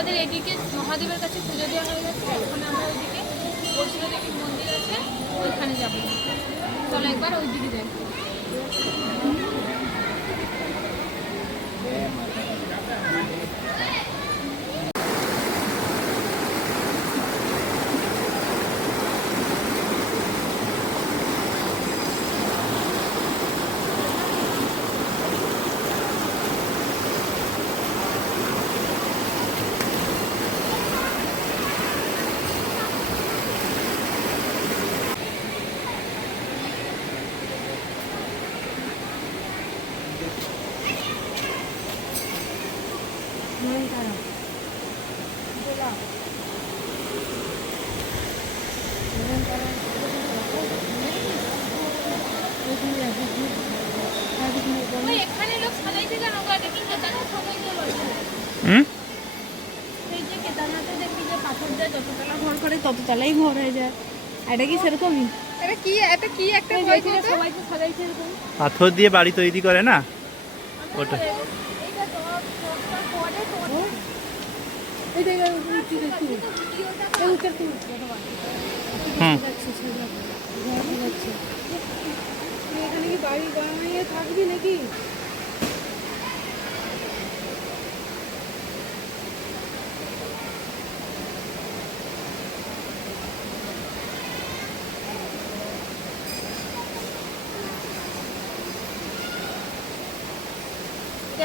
আমাদের এদিকে মহাদেবের কাছে পুজো দেওয়া হয়ে গেছে, এখন আমরা ওইদিকে বৈষ্ণোদেবীর মন্দির আছে ওইখানে যাবো। চলো একবার ওইদিকে যাই। এখানে লোক সাজাইছে কেন? দেখি কেদারনাথ সাজাইছে বলছে। এই যে কেদারনাথে দেখি যে পাথর দিয়ে যততলা ঘর করে তততলাই ঘর হয়ে যায়। এটা কি সেরকমই? এটা কি একটা হয় যে সবাই তো সাজাইছে এরকম পাথর দিয়ে বাড়ি তৈরি করে না ওটা। এইটা তো সবটা পরে পরে এই দেখো উঠি দেখি এই উত্তর কি এখানে কি বাড়ি বানিয়ে থাকবি নাকি?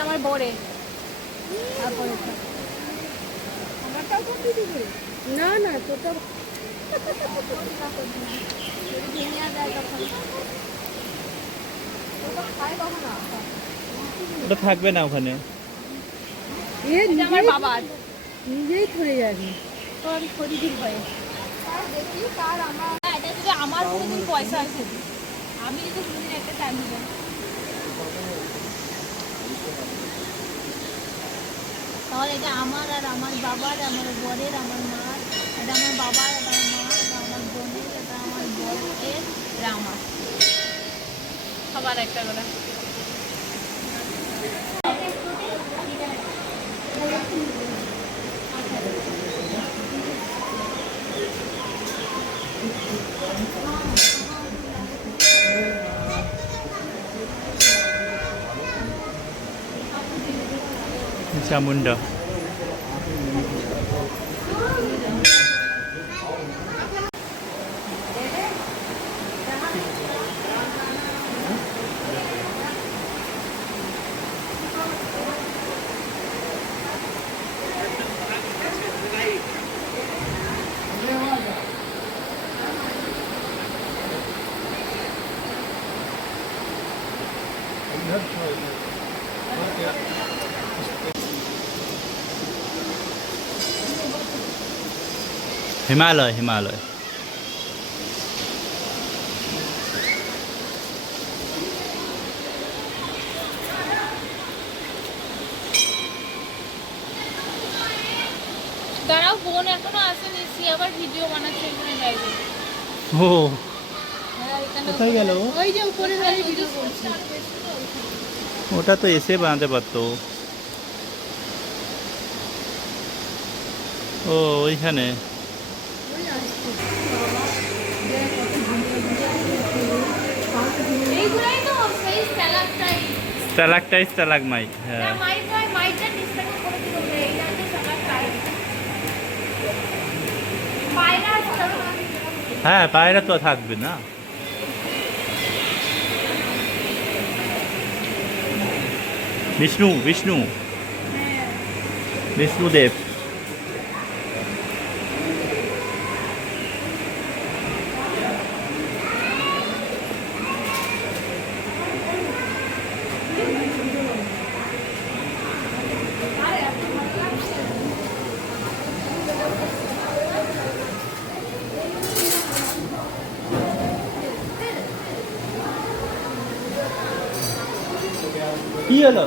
আমার বরে আমারটাও কমপ্লিট করে না না তোটা ওটা থাকবে না ওখানে। আমার বাবার নিজেই ধরে যাবি তোর খরিদির ভয়ে দেখি কার আমার এটা যদি আমার কোনোদিন পয়সা আছে আমি যদি কোনোদিন একটা টাইম দেবো। তাহলে এটা আমার আর আমার বাবার, আমার বরের, আমার মার, এটা আমার বাবার, এটা আমার মার, এটা আমার বোনের, এটা আমার বরের, এটা আমার সবার একটা করে। চামুন্ডা হিমালয় হিমালয় দাঁড়াও, বোন এখনো আসেনি, সে আবার ভিডিও বানাচ্ছে এখানে লাইভে। ও কোথায় গেল? ওই যে উপরে দাঁড়িয়ে ভিডিও করছে। ওটা তো এসে বানাতে পারতো। ও ওইখানে এইগুলাই তো সেই স্ট্যালাকটাইট স্ট্যালাগমাইট। হ্যাঁ মাইটা নিচটাকে করে দিল, এইটা হচ্ছে স্ট্যালাকটাইট। পায়রা হ্যাঁ পায়রা তো থাকবে না। বিষ্ণু বিষ্ণু বিষ্ণুদেব। কি হলো?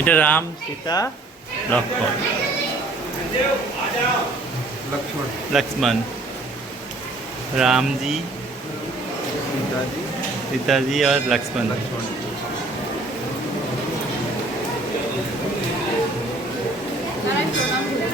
এটা রাম सीता लक्ष्मण लक्ष्मण राम जी सीता जी और लक्ष्मण। তারাই প্রণাম করে।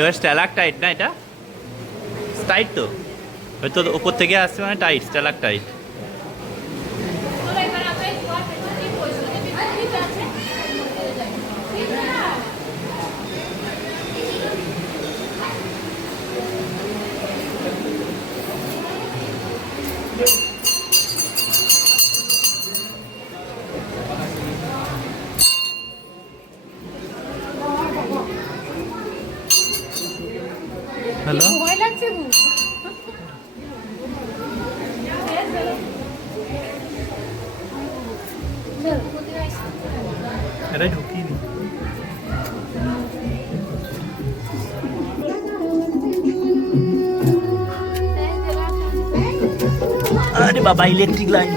এবার স্ট্যালাকটাইট না, এটা টাইট তো, হয়তো উপর থেকে আসছে মানে টাইট, স্ট্যালাকটাইট। হ্যালো, ভয় লাগছে গো। এটা ঢুকিনি। আরে বাবা, ইলেকট্রিক লাইন।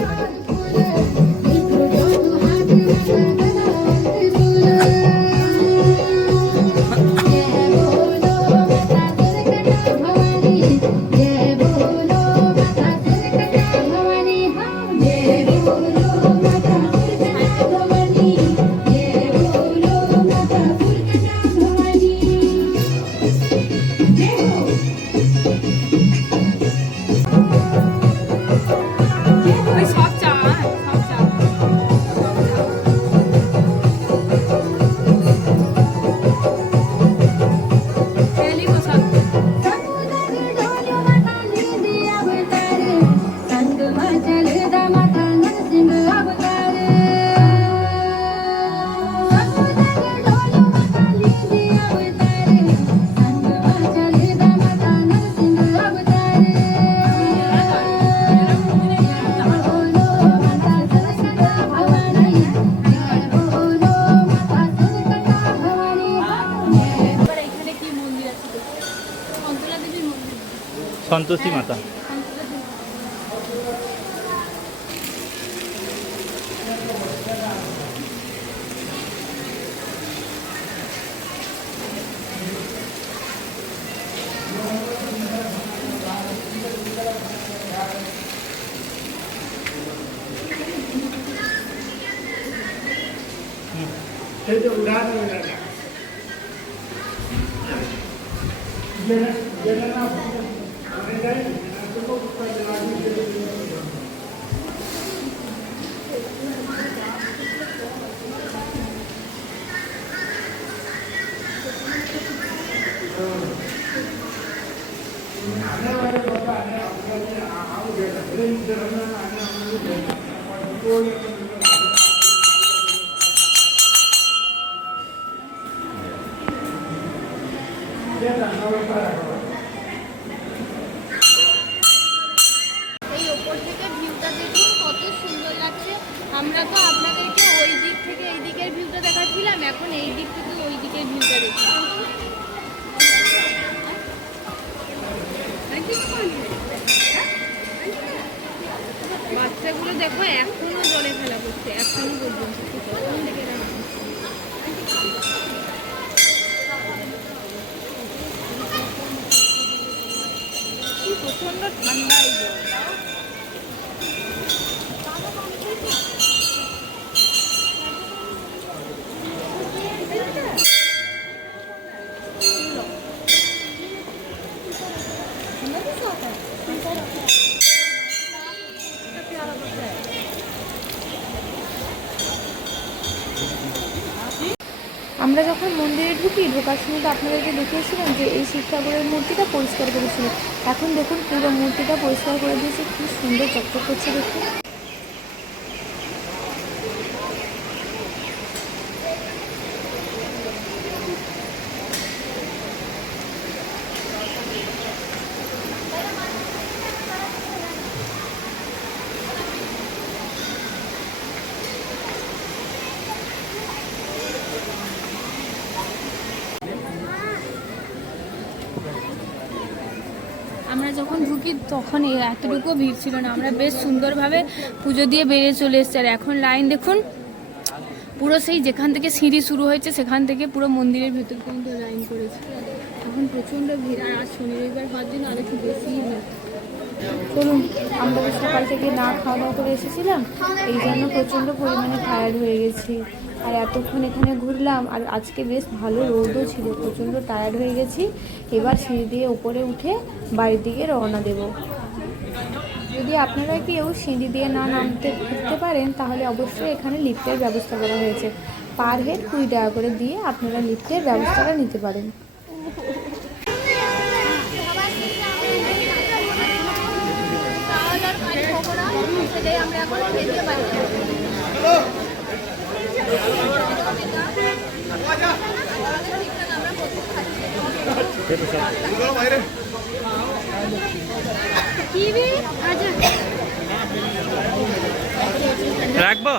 ওই সব চা, সব চা। খেলি বসা। এবার এখানে কি মন্দির আছে দেখো? শকুন্তলা দেবীর মন্দির। সন্তোষী মাতা। শকুন্তলা দেবী। এই ওপর থেকে ভিউটা দেখুন কত সুন্দর লাগছে। আমরা তো আপনাদেরকে ওই দিক থেকে এই দিকের ভিউটা দেখাচ্ছিলাম, এখন এই দিক থেকে ওই দিকের ভিউটা দেখি। বাচ্চাগুলো দেখো এখনো জলে খেলা করছে, এখনো পর্যন্ত কখন থেকে দেখো। কি প্রচন্ড ঠান্ডা এই জল। আমরা যখন মন্দিরে ঢুকি, ঢোকার সময় তো আপনাদেরকে দেখিয়েছিলাম যে এই শিব ঠাকুরের মূর্তিটা পরিষ্কার করেছিল। এখন দেখুন পুরো মূর্তিটা পরিষ্কার করে দিয়েছে, কি সুন্দর চকচক করছে দেখুন। আমরা যখন ঢুকি তখন এতটুকু ভিড় ছিল না, আমরা বেশ সুন্দরভাবে পুজো দিয়ে বেরিয়ে চলে এসেছি। আর এখন লাইন দেখুন পুরো সেই যেখান থেকে সিঁড়ি শুরু হয়েছে সেখান থেকে পুরো মন্দিরের ভেতর পর্যন্ত লাইন করেছে। এখন প্রচণ্ড ভিড়, আর আজ শনি রবিবার হওয়ার জন্য আর একটু বেশিই ভিড়। চলুন, আমরা তো সকাল থেকে না খাওয়া দাওয়া করে এসেছিলাম, এই জন্য প্রচণ্ড পরিমাণে টায়ার্ড হয়ে গেছি। আর এতক্ষণ এখানে ঘুরলাম, আর আজকে বেশ ভালো রোদও ছিল, প্রচণ্ড টায়ার্ড হয়ে গেছি। এবার সিঁড়ি দিয়ে উপরে উঠে বাড়ির দিকে রওনা দেব। যদি আপনারা কেউ সিঁড়ি দিয়ে না নামতে উঠতে পারেন তাহলে অবশ্যই এখানে লিফটের ব্যবস্থা করা হয়েছে। পার হেড 20 টাকা করে দিয়ে আপনারা লিফটের ব্যবস্থাটা নিতে পারেন। সেটাই আমরা এখন খেতে পারি। রাখবো।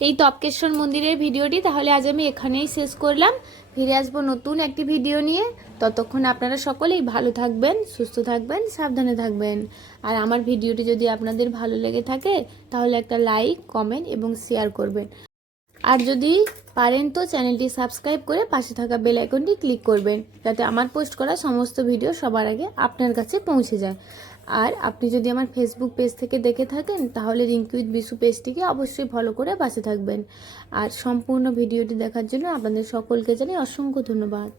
এই তপকেশ্বর মন্দিরের ভিডিওটি তাহলে আজ আমি এখানেই শেষ করলাম। ফিরে আসবো নতুন একটি ভিডিও নিয়ে। ততক্ষণ আপনারা সকলেই ভালো থাকবেন, সুস্থ থাকবেন, সাবধানে থাকবেন। আর আমার ভিডিওটি যদি আপনাদের ভালো লেগে থাকে তাহলে একটা লাইক, কমেন্ট এবং শেয়ার করবেন। আর যদি পারেন তো চ্যানেলটি সাবস্ক্রাইব করে পাশে থাকা বেল আইকনটি ক্লিক করবেন, যাতে আমার পোস্ট করা সমস্ত ভিডিও সবার আগে আপনার কাছে পৌঁছে যায়। আর আপনি যদি আমার ফেসবুক পেজ থেকে দেখে থাকেন তাহলে রিঙ্কি উইথ বিশু পেজটিকে অবশ্যই ফলো করে পাশে থাকবেন। আর সম্পূর্ণ ভিডিওটি দেখার জন্য আপনাদের সকলকে জানাই অসংখ্য ধন্যবাদ।